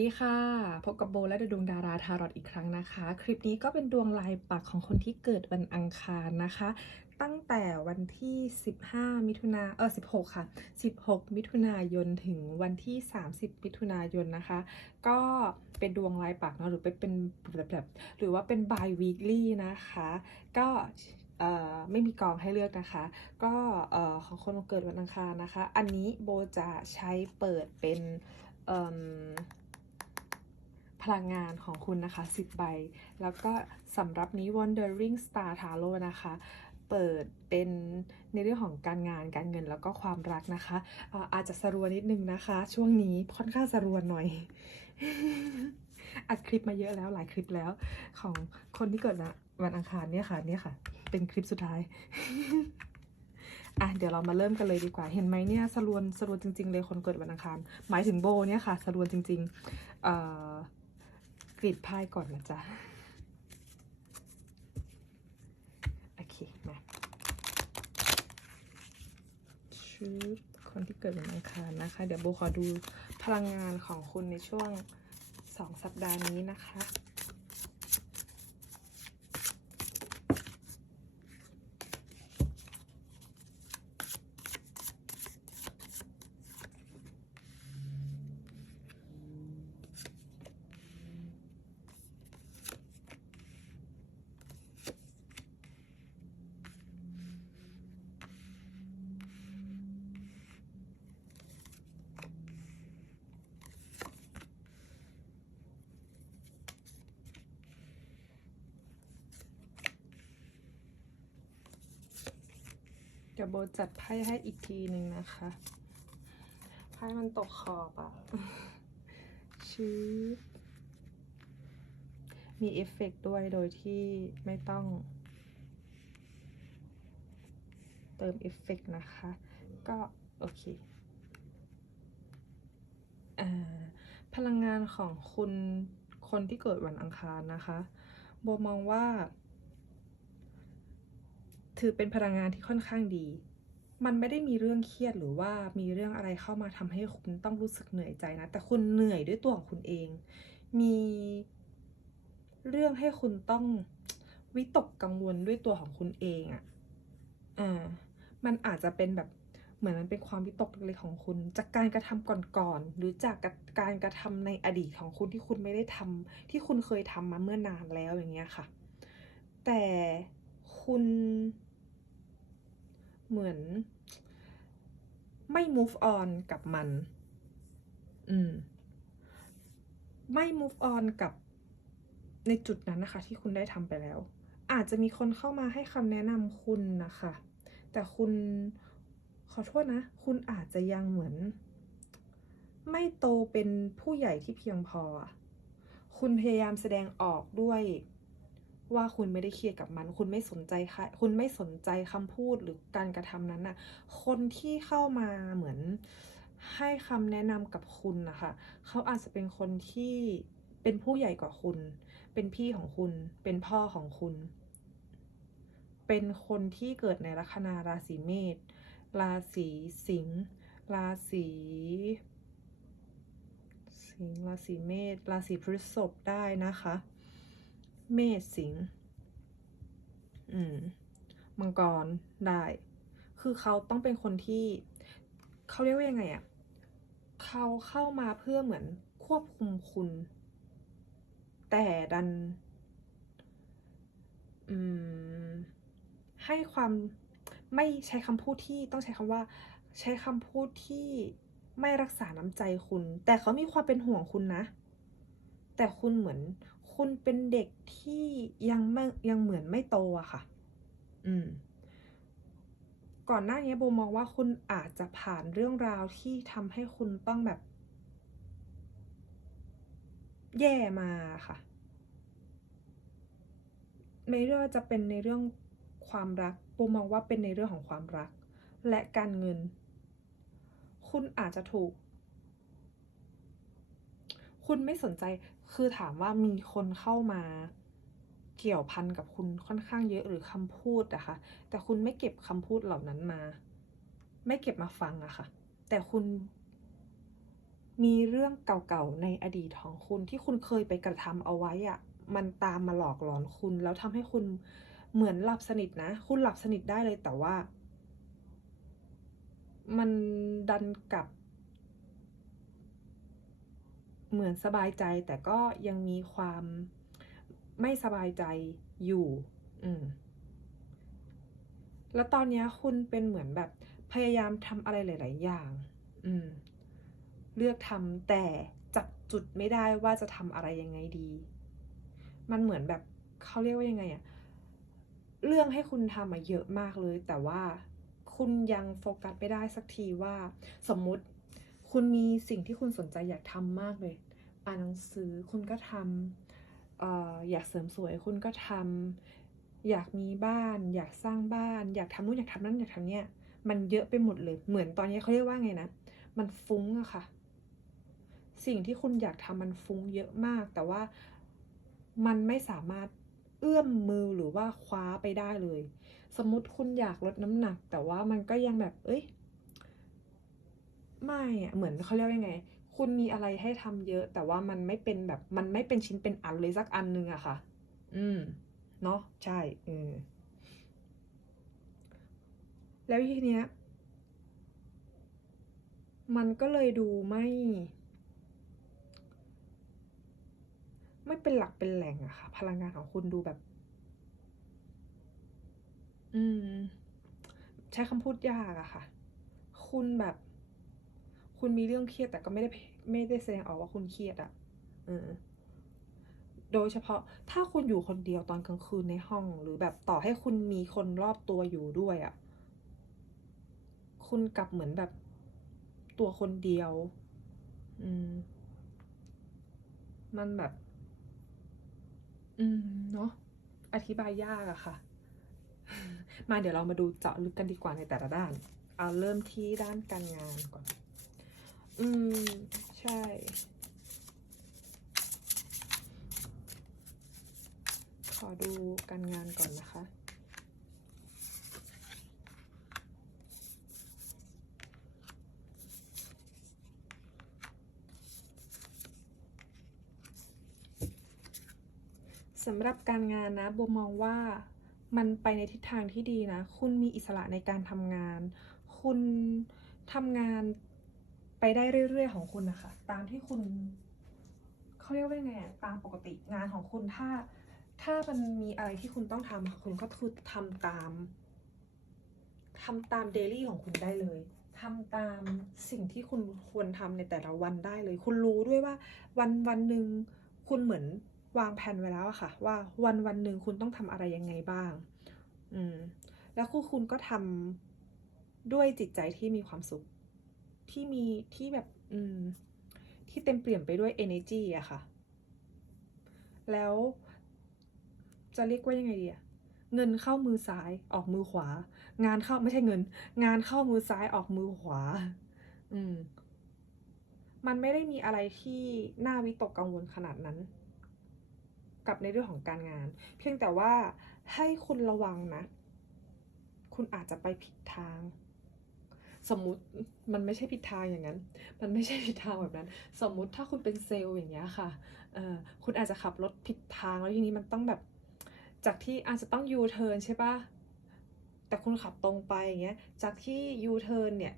ดีค่ะ พบกับโบและดวงดาราทารอตอีกครั้งนะคะ คลิปนี้ก็เป็นดวงลายปักของคนที่เกิดวันอังคารนะคะ ตั้งแต่วันที่ 15 มิถุนาเออ16 ค่ะ 16 มิถุนายนถึงวันที่ 30 มิถุนายนนะคะ ก็เป็นดวงลายปักเนาะหรือเป็นแบบแบบหรือว่าเป็น by weekly นะคะ ก็ไม่มีกองให้เลือกนะคะ ก็ของคนเกิดวันอังคารนะคะ อันนี้โบจะใช้เปิดเป็น พลังงานของคุณนะคะ 10 ใบ แล้วก็สำหรับนี้ Wandering Star Tarot นะคะเปิดเป็นในเรื่องของการงานการเงินแล้วก็ความรักนะคะอาอาจจะสรวนนิดนึงนะคะ ช่วงนี้ค่อนข้างสรวนหน่อย อัดคลิปมาเยอะแล้วหลายคลิปแล้ว ของคนที่เกิดวันอังคารเนี่ยค่ะเนี่ยค่ะ เป็นคลิปสุดท้ายอะเดี๋ยวเรามาเริ่มกันเลยดีกว่า เห็นไหมเนี่ยสรวนสรวนจริง ๆ เลยคนเกิดวันอังคาร หมายถึงโบเนี่ยค่ะสรวนจริงๆเอ่อ กรีดพายก่อนนะจ๊ะ โอเค มาชุดคนที่เกิดวันอังคารนะคะ เดี๋ยวโบขอดูพลังงานของคุณในช่วงสองสัปดาห์นี้นะคะ ดี๋ยวโบจัดไพ่ให้อีกทีหนึ่งนะคะ ไพ่มันตกขอบอะชื้อมีเอฟเฟกต์ด้วยโดยที่ไม่ต้อง เติมเอฟเฟกต์นะคะ ก็โอเคอ่าพลังงานของคุณคนที่เกิดวันอังคารนะคะ โบมองว่า ถือเป็นพลังงานที่ค่อนข้างดี มันไม่ได้มีเรื่องเครียดหรือว่ามีเรื่องอะไรเข้ามาทำให้คุณต้องรู้สึกเหนื่อยใจนะ แต่คุณเหนื่อยด้วยตัวของคุณเอง มีเรื่องให้คุณต้องวิตกกังวลด้วยตัวของคุณเองอะ่ะอ่ามันอาจจะเป็นแบบเหมือนมันเป็นความวิตกเล็กๆของคุณ จากการกระทำก่อนๆหรือจากการกระทำในอดีตของคุณที่คุณไม่ได้ทำที่คุณเคยทำมาเมื่อนานแล้วอย่างเงี้ยค่ะ แต่คุณ เหมือน ไม่ move on กับมัน อืม ไม่ move on กับในจุดนั้นนะคะ ที่คุณได้ทำไปแล้ว อาจจะมีคนเข้ามาให้คำแนะนำคุณนะคะ แต่คุณขอโทษนะ คุณอาจจะยังเหมือน ไม่โตเป็นผู้ใหญ่ที่เพียงพอ คุณพยายามแสดงออกด้วย ว่าคุณไม่ได้เครียดกับมัน คุณไม่สนใจค่ะคุณไม่สนใจคำพูดหรือการกระทำนั้นน่ะ คนที่เข้ามาเหมือนให้คำแนะนำกับคุณนะคะเขาอาจจะเป็นคนที่เป็นผู้ใหญ่กว่าคุณ เป็นพี่ของคุณ เป็นพ่อของคุณ เป็นคนที่เกิดในลัคนาราศีเมษ ราศีสิงห์ ราศีสิงห์ ราศีเมษ ราศีพฤษภได้นะคะ เมษสิงห์อืม มังกรได้ คือเขาต้องเป็นคนที่เขาเรียกว่ายังไงอะเขาเข้ามาเพื่อเหมือนควบคุมคุณ แต่ดัน อืม ให้ความไม่ใช้คำพูดที่ต้องใช้คำว่า ใช้คำพูดที่ไม่รักษาน้ำใจคุณ แต่เขามีความเป็นห่วงคุณนะ แต่คุณเหมือน คุณเป็นเด็กที่ยังไม่ยังเหมือนไม่โตอะค่ะ อืม ก่อนหน้านี้โบมองว่าคุณอาจจะผ่านเรื่องราวที่ทำให้คุณต้องแบบ แย่มาค่ะ ไม่ว่าจะเป็นในเรื่องความรักโบมองว่าเป็นในเรื่องของความรัก และการเงิน คุณอาจจะถูก คุณไม่สนใจ คือถามว่ามีคนเข้ามาเกี่ยวพันกับคุณค่อนข้างเยอะหรือคำพูดอะคะ แต่คุณไม่เก็บคำพูดเหล่านั้นมา ไม่เก็บมาฟังอะค่ะ แต่คุณมีเรื่องเก่าๆในอดีตของคุณที่คุณเคยไปกระทำเอาไว้อะมันตามมาหลอกหลอนคุณ แล้วทำให้คุณเหมือนหลับสนิทนะ คุณหลับสนิทได้เลยแต่ว่า มันดันกลับ เหมือนสบายใจแต่ก็ยังมีความไม่สบายใจอยู่ อืม แล้วตอนนี้คุณเป็นเหมือนแบบพยายามทำอะไรหลาย ๆ อย่าง อืม เลือกทำแต่จับจุดไม่ได้ว่าจะทำอะไรยังไงดี มันเหมือนแบบเขาเรียกว่ายังไงอะเรื่องให้คุณทำมาเยอะมากเลย แต่ว่าคุณยังโฟกัสไม่ได้สักทีว่า สมมุติคุณมีสิ่งที่คุณสนใจอยากทำมากเลย อ่านหนังสือคุณก็ทำออยากเสริมสวยคุณก็ทำอยากมีบ้าน อยากสร้างบ้าน อยากทำนู่นอยากทำนั่นอยากทำเนี่ยมันเยอะไปหมดเลย เหมือนตอนนี้เขาเรียกว่าไงนะ มันฟุ้งอะค่ะ สิ่งที่คุณอยากทำมันฟุ้งเยอะมาก แต่ว่ามันไม่สามารถเอื้อมมือหรือว่าคว้าไปได้เลย สมมติคุณอยากลดน้ำหนัก แต่ว่ามันก็ยังแบบ เอ้ย ไม่อะเหมือนเขาเรียกว่ายังไง คุณมีอะไรให้ทำเยอะ แต่ว่ามันไม่เป็นแบบมันไม่เป็นชิ้นเป็นอันเลยสักอันหนึงอะค่ะ อืม เนาะใช่เออแล้วทีเนี้ย มันก็เลยดูไม่ ไม่เป็นหลักเป็นแหล่งอะค่ะ พลังงานของคุณดูแบบ อืม ใช้คำพูดยากอะค่ะ คุณแบบ คุณมีเรื่องเครียดแต่ก็ไม่ได้ไม่ได้แสดงออกว่าคุณเครียดอะเออโดยเฉพาะถ้าคุณอยู่คนเดียวตอนกลางคืนในห้องหรือแบบต่อให้คุณมีคนรอบตัวอยู่ด้วยอะคุณกลับเหมือนแบบตัวคนเดียว อืม มันแบบ อืม เนาะ อธิบายยากอะค่ะ มาเดี๋ยวเรามาดูเจาะลึกกันดีกว่าในแต่ละด้าน เอาเริ่มที่ด้านการงานก่อน อืม ใช่ ขอดูการงานก่อนนะคะ สำหรับการงานนะโบมองว่ามันไปในทิศทางที่ดีนะ คุณมีอิสระในการทำงาน คุณทำงาน ไปได้เรื่อยๆของคุณนะคะ ตามที่คุณเขาเรียกว่าไงตามปกติงานของคุณถ้า ถ้ามันมีอะไรที่คุณต้องทำคุณก็คือทำตามทำตามเดลี่ของคุณได้เลยทำตามสิ่งที่คุณควรทำในแต่ละวันได้เลย คุณรู้ด้วยว่า วันวันหนึ่งคุณเหมือนวางแผนไว้แล้วอะค่ะ ว่าวันวันหนึ่งคุณต้องทำอะไรยังไงบ้าง อืม แล้วคุณคุณก็ทำด้วยจิตใจที่มีความสุข ที่มีที่แบบอืมที่เต็มเปลี่ยมไปด้วย energy อะค่ะ แล้วจะเรียกว่ายังไงดีอะเงินเข้ามือซ้ายออกมือขวา งานเข้าไม่ใช่เงิน งานเข้ามือซ้ายออกมือขวา อืม มันไม่ได้มีอะไรที่น่าวิตกกังวลขนาดนั้น กับในเรื่องของการงาน เพียงแต่ว่าให้คุณระวังนะ คุณอาจจะไปผิดทาง สมมติมันไม่ใช่ผิดทางอย่างนั้น มันไม่ใช่ผิดทางแบบนั้น สมมุติถ้าคุณเป็นเซลล์อย่างเงี้ยค่ะคุณอาจจะขับรถผิดทางแล้วทีนี้มันต้องแบบ จากที่อาจจะต้องยูเทิร์นใช่ปะแต่คุณขับตรงไปอย่างเงี้ย จากที่ยูเทิร์นเนี่ย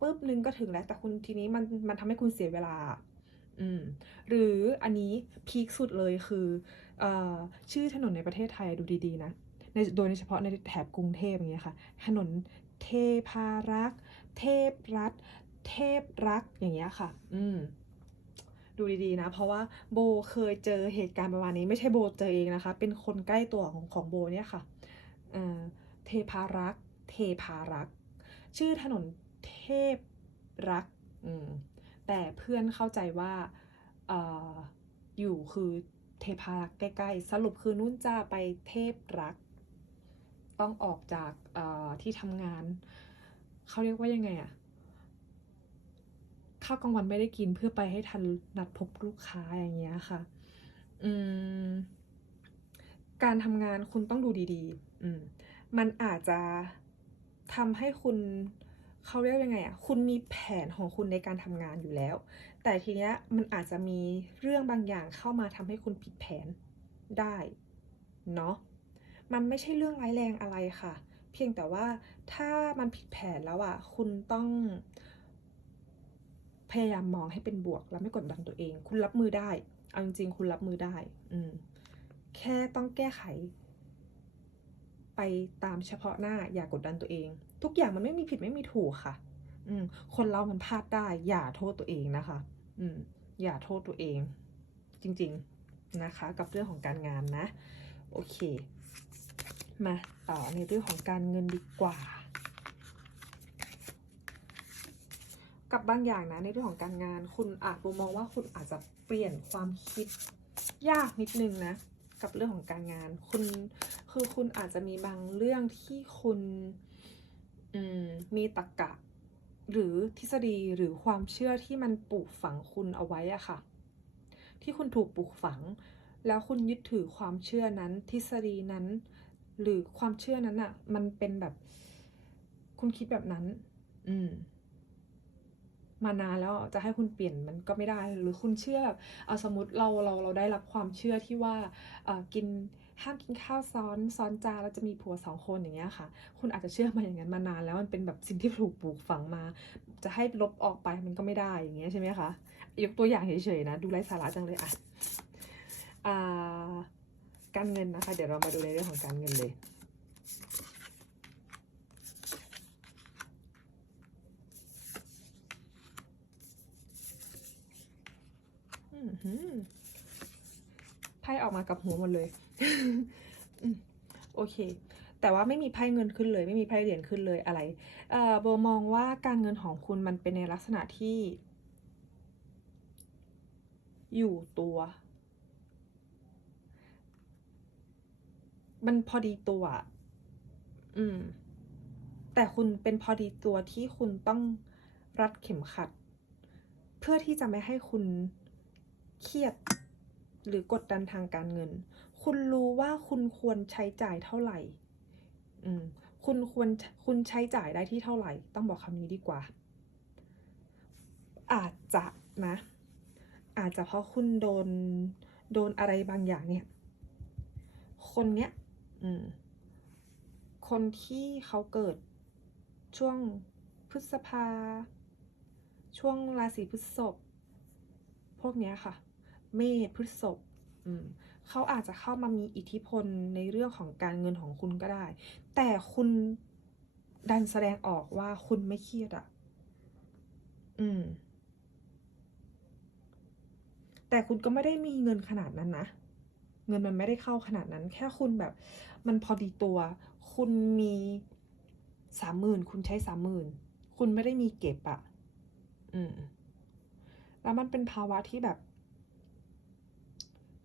ปุ๊บนึงก็ถึงแล้ว แต่คุณทีนี้มันมันทำให้คุณเสียเวลา อืม หรืออันนี้พีคสุดเลยคืออชื่อถนนในประเทศไทยดูดีๆนะในโดยเฉพาะในแถบกรุงเทพอย่างเงี้ยค่ะ ถนน เทพารักษ์ เทพรัฐเทพรักอย่างเงี้ยค่ะ อืมดูดีๆนะ เพราะว่าโบเคยเจอเหตุการณ์ประมาณนี้ไม่ใช่โบเจอเองนะคะ เป็นคนใกล้ตัวของของโบเนี่ยค่ะเอ่อเทพารักษ์ เทพารักษ์ ชื่อถนนเทพรักอืมแต่เพื่อนเข้าใจว่าเอ่ออยู่คือเทพารักษ์ใกล้ๆ สรุปคือนุ่นจะไปเทพรัก ต้องออกจากที่ทำงาน เขาเรียกว่ายังไงอะข้าวกลางวันไม่ได้กินเพื่อไปให้ทันนัดพบลูกค้าอย่างเงี้ยค่ะ อืม การทำงานคุณต้องดูดีๆ อืม มันอาจจะทำให้คุณเขาเรียกยังไงอะ คุณมีแผนของคุณในการทำงานอยู่แล้ว แต่ทีเนี้ยมันอาจจะมีเรื่องบางอย่างเข้ามาทำให้คุณผิดแผนได้ เนาะ มันไม่ใช่เรื่องร้ายแรงอะไรค่ะ เพียงแต่ว่าถ้ามันผิดแผนแล้วอะ คุณต้อง พยายามมองให้เป็นบวกแล้วไม่กดดันตัวเอง คุณรับมือได้เอาจริงๆคุณรับมือได้ อืม แค่ต้องแก้ไข ไปตามเฉพาะหน้า อย่ากดดันตัวเอง ทุกอย่างมันไม่มีผิดไม่มีถูกค่ะ อืม คนเรามันพลาดได้ อย่าโทษตัวเองนะคะ อืม อย่าโทษตัวเอง จริง ๆ นะคะ กับเรื่องของการงานนะ โอเค มาต่อในเรื่องของการเงินดีกว่า กับบางอย่างนะในเรื่องของการงาน คุณอาจมองว่าคุณอาจจะเปลี่ยนความคิดยากนิดนึงนะ กับเรื่องของการงาน คุณคือคุณอาจจะมีบางเรื่องที่คุณอืมมีตรรกะ หรือทฤษฎีหรือความเชื่อที่มันปลูกฝังคุณเอาไว้อะค่ะ ที่คุณถูกปลูกฝัง แล้วคุณยึดถือความเชื่อนั้นทฤษฎีนั้น หรือความเชื่อนั้นอะมันเป็นแบบ คุณคิดแบบนั้น อืม มานานแล้วจะให้คุณเปลี่ยนมันก็ไม่ได้ หรือคุณเชื่อแบบเอาสมมติเราเราเราได้รับความเชื่อที่ว่าเอ่อกินห้ามกินข้าวซ้อนซ้อนจานแล้วจะมีผัวสองคนอย่างเงี้ยค่ะ คุณอาจจะเชื่อมาอย่างนั้นมานานแล้วมันเป็นแบบสิ่งที่ถูกปลูกฝังมา จะให้ลบออกไปมันก็ไม่ได้อย่างเงี้ยใช่ไหมคะยกตัวอย่างเฉยๆนะ ดูไร้สาระจังเลยอะอ่า การเงินนะคะ เดี๋ยวเรามาดูในเรื่องของการเงินเลย ไพ่ออกมากับหัวหมดเลย โอเค แต่ว่าไม่มีไพ่เงินขึ้นเลย ไม่มีไพ่เหรียญขึ้นเลยอะไร เอ่อโบมองว่าการเงินของคุณมันเป็นในลักษณะที่ อยู่ตัว มันพอดีตัวอะอืม แต่คุณเป็นพอดีตัวที่คุณต้องรัดเข็มขัด เพื่อที่จะไม่ให้คุณเครียดหรือกดดันทางการเงิน คุณรู้ว่าคุณควรใช้จ่ายเท่าไหร่ อืม คุณควรคุณใช้จ่ายได้ที่เท่าไหร่ ต้องบอกคำนี้ดีกว่า อาจจะนะ อาจจะเพราะคุณโดน โดนอะไรบางอย่างเนี่ย คนเนี้ย อืม คนที่เขาเกิดช่วงพฤษภา ช่วงราศีพฤษภพวกเนี้ยค่ะ เมษพฤษภอืมเขาอาจจะเข้ามามีอิทธิพลในเรื่องของการเงินของคุณก็ได้ แต่คุณดันแสดงออกว่าคุณไม่เครียดอะ่ะ อืม แต่คุณก็ไม่ได้มีเงินขนาดนั้นนะ เงินมันไม่ได้เข้าขนาดนั้น แค่คุณแบบ มันพอดีตัว คุณมีสามหมื่นคุณใช้สามหมื่นคุณไม่ได้มีเก็บอะอืม แล้วมันเป็นภาวะที่แบบ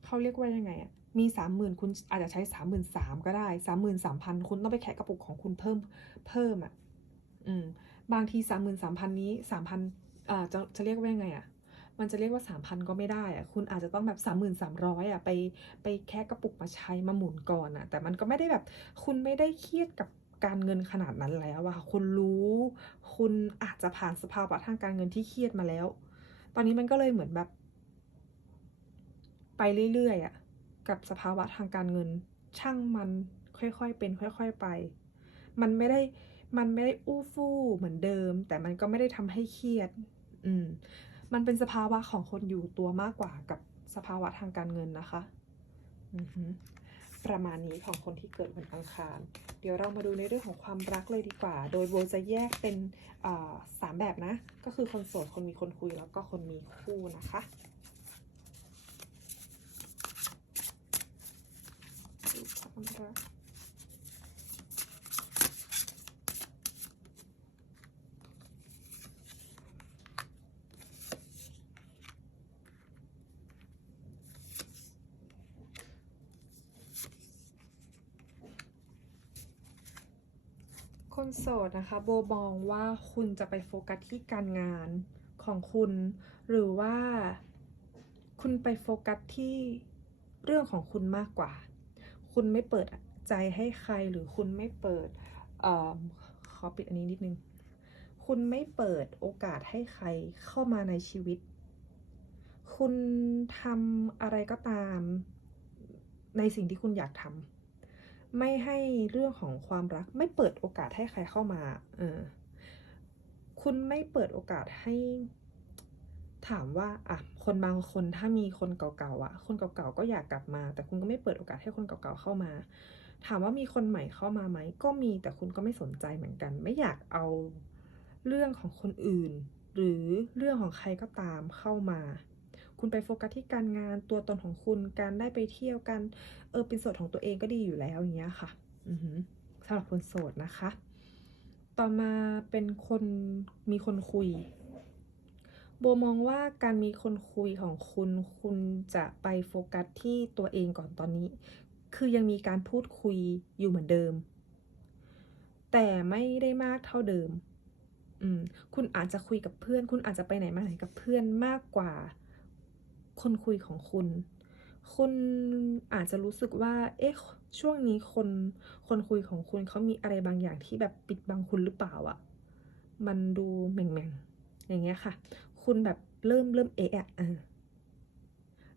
เขาเรียกว่ายังไงอะมีสามหมื่นคุณอาจจะใช้สามหมื่นสามก็ได้สามหมื่นสามพันคุณต้องไปแคะกระปุกของคุณเพิ่มเพิ่มอะอืม บางทีสามหมื่นสามพันนี้สามพันอ่าจะจะเรียกว่ายังไงอะ มันจะเรียกว่าสามพันก็ไม่ได้อะคุณอาจจะต้องแบบสามหมื่นสามร้อยอะไปไปแคะกระปุกมาใช้มาหมุนก่อนอะแต่มันก็ไม่ได้แบบคุณไม่ได้เครียดกับการเงินขนาดนั้นแล้วอะค่ะคุณรู้ คุณอาจจะผ่านสภาวะทางการเงินที่เครียดมาแล้ว ตอนนี้มันก็เลยเหมือนแบบ ไปเรื่อยๆอะกับสภาวะทางการเงิน ช่างมันค่อยๆเป็น ค่อยๆไป มันไม่ได้มันไม่ได้อู้ฟู่เหมือนเดิม แต่มันก็ไม่ได้ทำให้เครียด อืม มันเป็นสภาวะของคนอยู่ตัวมากกว่ากับสภาวะทางการเงินนะคะประมาณนี้ของคนที่เกิดวันอังคาร เดี๋ยวเรามาดูในเรื่องของความรักเลยดีกว่า โดยโบจะแยกเป็นสามแบบนะ ก็คือคนโสด คนมีคนคุย แล้วก็คนมีคู่นะคะ ดูความรัก ดนะคะโบมองว่าคุณจะไปโฟกัสที่การงานของคุณ หรือว่าคุณไปโฟกัสที่เรื่องของคุณมากกว่า คุณไม่เปิดใจให้ใครหรือคุณไม่เปิดเอ่อขอปิดอันนี้นิดนึง คุณไม่เปิดโอกาสให้ใครเข้ามาในชีวิต คุณทำอะไรก็ตามในสิ่งที่คุณอยากทำ ไม่ให้เรื่องของความรัก ไม่เปิดโอกาสให้ใครเข้ามาเออคุณไม่เปิดโอกาสให้ถามว่าอะคนบางคนถ้ามีคนเก่าๆอะ คนเก่าๆก็อยากกลับมา แต่คุณก็ไม่เปิดโอกาสให้คนเก่าๆเข้ามา ถามว่ามีคนใหม่เข้ามาไหมก็มีแต่คุณก็ไม่สนใจเหมือนกัน ไม่อยากเอาเรื่องของคนอื่น หรือเรื่องของใครก็ตามเข้ามา คุณไปโฟกัสที่การงานตัวตนของคุณ การได้ไปเที่ยวกันเออเป็นโสดของตัวเองก็ดีอยู่แล้วอย่างเงี้ยค่ะอือหือสำหรับคนโสดนะคะ ต่อมาเป็นคนมีคนคุยโบมองว่าการมีคนคุยของคุณ คุณจะไปโฟกัสที่ตัวเองก่อนตอนนี้ คือยังมีการพูดคุยอยู่เหมือนเดิม แต่ไม่ได้มากเท่าเดิม อืม คุณอาจจะคุยกับเพื่อน คุณอาจจะไปไหนมาไหนกับเพื่อนมากกว่า คนคุยของคุณ คุณอาจจะรู้สึกว่า เอ๊ะ ช่วงนี้คนคนคุยของคุณเขามีอะไรบางอย่างที่แบบปิดบังคุณหรือเปล่าอะมันดูแหม่งๆ อย่างเงี้ยค่ะ คุณแบบเริ่มเริ่มเอะอะ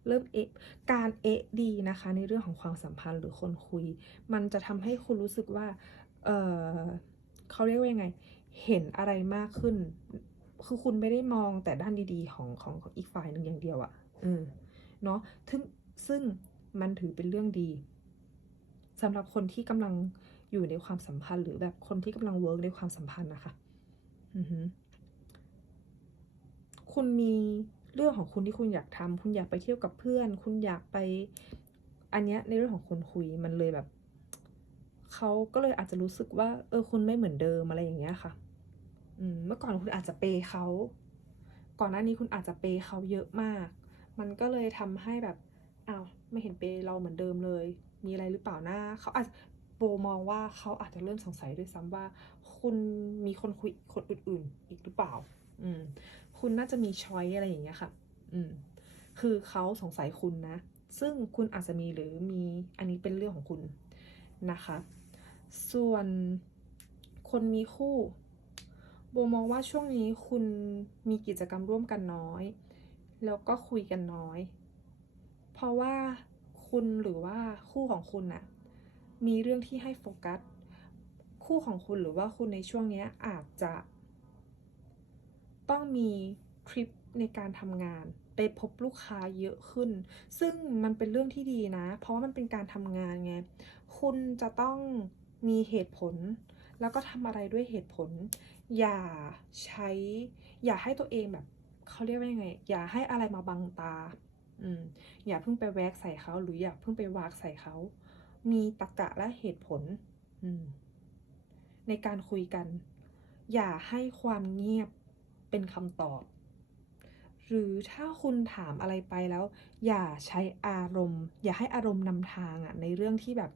เริ่มเอะการเอะดีนะคะ ในเรื่องของความสัมพันธ์หรือคนคุย มันจะทำให้คุณรู้สึกว่า เออเขาเรียกว่ายังไง เห็นอะไรมากขึ้น คือคุณไม่ได้มองแต่ด้านดีๆ ของของของอีกฝ่ายหนึ่งอย่างเดียวอะ เออเนาะซึ่งซึ่งมันถือเป็นเรื่องดีสำหรับคนที่กำลังอยู่ในความสัมพันธ์ หรือแบบคนที่กำลังเวิร์กในความสัมพันธ์นะคะอืคุณมีเรื่องของคุณที่คุณอยากทำคุณอยากไปเที่ยวกับเพื่อน คุณอยากไป อันเนี้ยในเรื่องของคนคุยมันเลยแบบเขาก็เลยอาจจะรู้สึกว่า เออ คุณไม่เหมือนเดิมอะไรอย่างเงี้ยค่ะ อืม เมื่อก่อนคุณอาจจะเปย์เขา ก่อนหน้านี้คุณอาจจะเปย์เขาเยอะมาก มันก็เลยทำให้แบบอ้าวไม่เห็นเปเราเหมือนเดิมเลย มีอะไรหรือเปล่านะเขาอาจโบมองว่าเขาอาจจะเริ่มสงสัยด้วยซ้ำว่า คุณมีคนคุยคนอื่นๆ อีกหรือเปล่า อืม คุณน่าจะมีช้อยอะไรอย่างเงี้ยค่ะ อืม คือเขาสงสัยคุณนะ ซึ่งคุณอาจจะมีหรือมีอันนี้เป็นเรื่องของคุณนะคะ ส่วนคนมีคู่โบมองว่าช่วงนี้คุณมีกิจกรรมร่วมกันน้อย แล้วก็คุยกันน้อย เพราะว่าคุณหรือว่าคู่ของคุณน่ะมีเรื่องที่ให้โฟกัส คู่ของคุณหรือว่าคุณในช่วงนี้อาจจะ ต้องมีทริปในการทำงานไปพบลูกค้าเยอะขึ้น ซึ่งมันเป็นเรื่องที่ดีนะ เพราะว่ามันเป็นการทำงานไง คุณจะต้องมีเหตุผล แล้วก็ทำอะไรด้วยเหตุผล อย่าใช้ อย่าให้ตัวเองแบบ เขาเรียกว่ายังไง อย่าให้อะไรมาบังตา อืม อย่าเพิ่งไปแวกใส่เขาหรืออย่าเพิ่งไปวากใส่เขา มีตรกะและเหตุผล อืม ในการคุยกัน อย่าให้ความเงียบเป็นคำตอบ หรือถ้าคุณถามอะไรไปแล้ว อย่าใช้อารมณ์ อย่าให้อารมณ์นำทางอะในเรื่องที่แบบ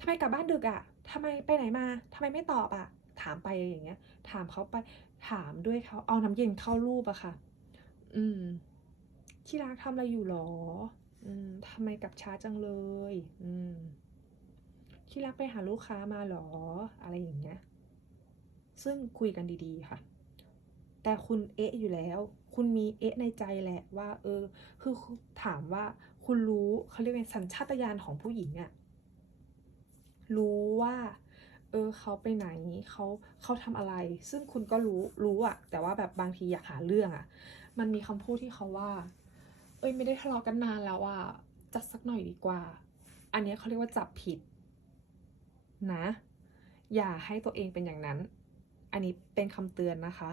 ทำไมกลับบ้านดึกอะทำไมไปไหนมาทำไมไม่ตอบอะ ถามไปอย่างเงี้ย ถามเขาไปถามด้วยเขาเอาน้ำเย็นเข้ารูปอะค่ะ อืมที่รักทำอะไรอยู่หรอ อืมทำไมกลับช้าจังเลย อืมที่รักไปหาลูกค้ามาหรอ อะไรอย่างเงี้ย ซึ่งคุยกันดีๆค่ะ แต่คุณเอ๊ะอยู่แล้ว คุณมีเอ๊ะในใจแหละว่า เออ คือถามว่าคุณรู้เขาเรียกไงสัญชาตญาณของผู้หญิงอะรู้ว่า เออเขาไปไหนเขาเขาทำอะไร ซึ่งคุณก็รู้รู้อะแต่ว่าแบบบางทีอยากหาเรื่องอะมันมีคำพูดที่เขาว่า เอ้ยไม่ได้ทะเลาะกันนานแล้วอะจัดสักหน่อยดีกว่า อันนี้เขาเรียกว่าจับผิด นะ อย่าให้ตัวเองเป็นอย่างนั้น อันนี้เป็นคำเตือนนะคะ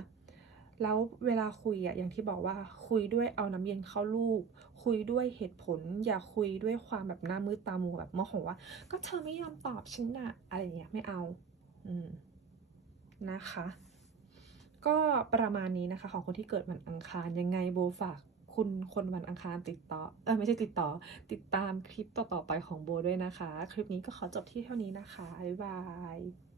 แล้วเวลาคุยอะอย่างที่บอกว่าคุยด้วยเอาน้ำเย็นเข้าลูก คุยด้วยเหตุผล อย่าคุยด้วยความแบบหน้ามืดตามัวแบบโมโหว่า ก็เธอไม่ยอมตอบฉันน่ะอะไรเงี้ยไม่เอา อืมนะคะ ก็ประมาณนี้นะคะ ของคนที่เกิดวันอังคารยังไงโบฝากคุณคนวันอังคารติดต่อเออไม่ใช่ติดต่อ ติดตามคลิปต่อๆไปของโบด้วยนะคะ คลิปนี้ก็ขอจบที่เท่านี้นะคะบ๊ายบาย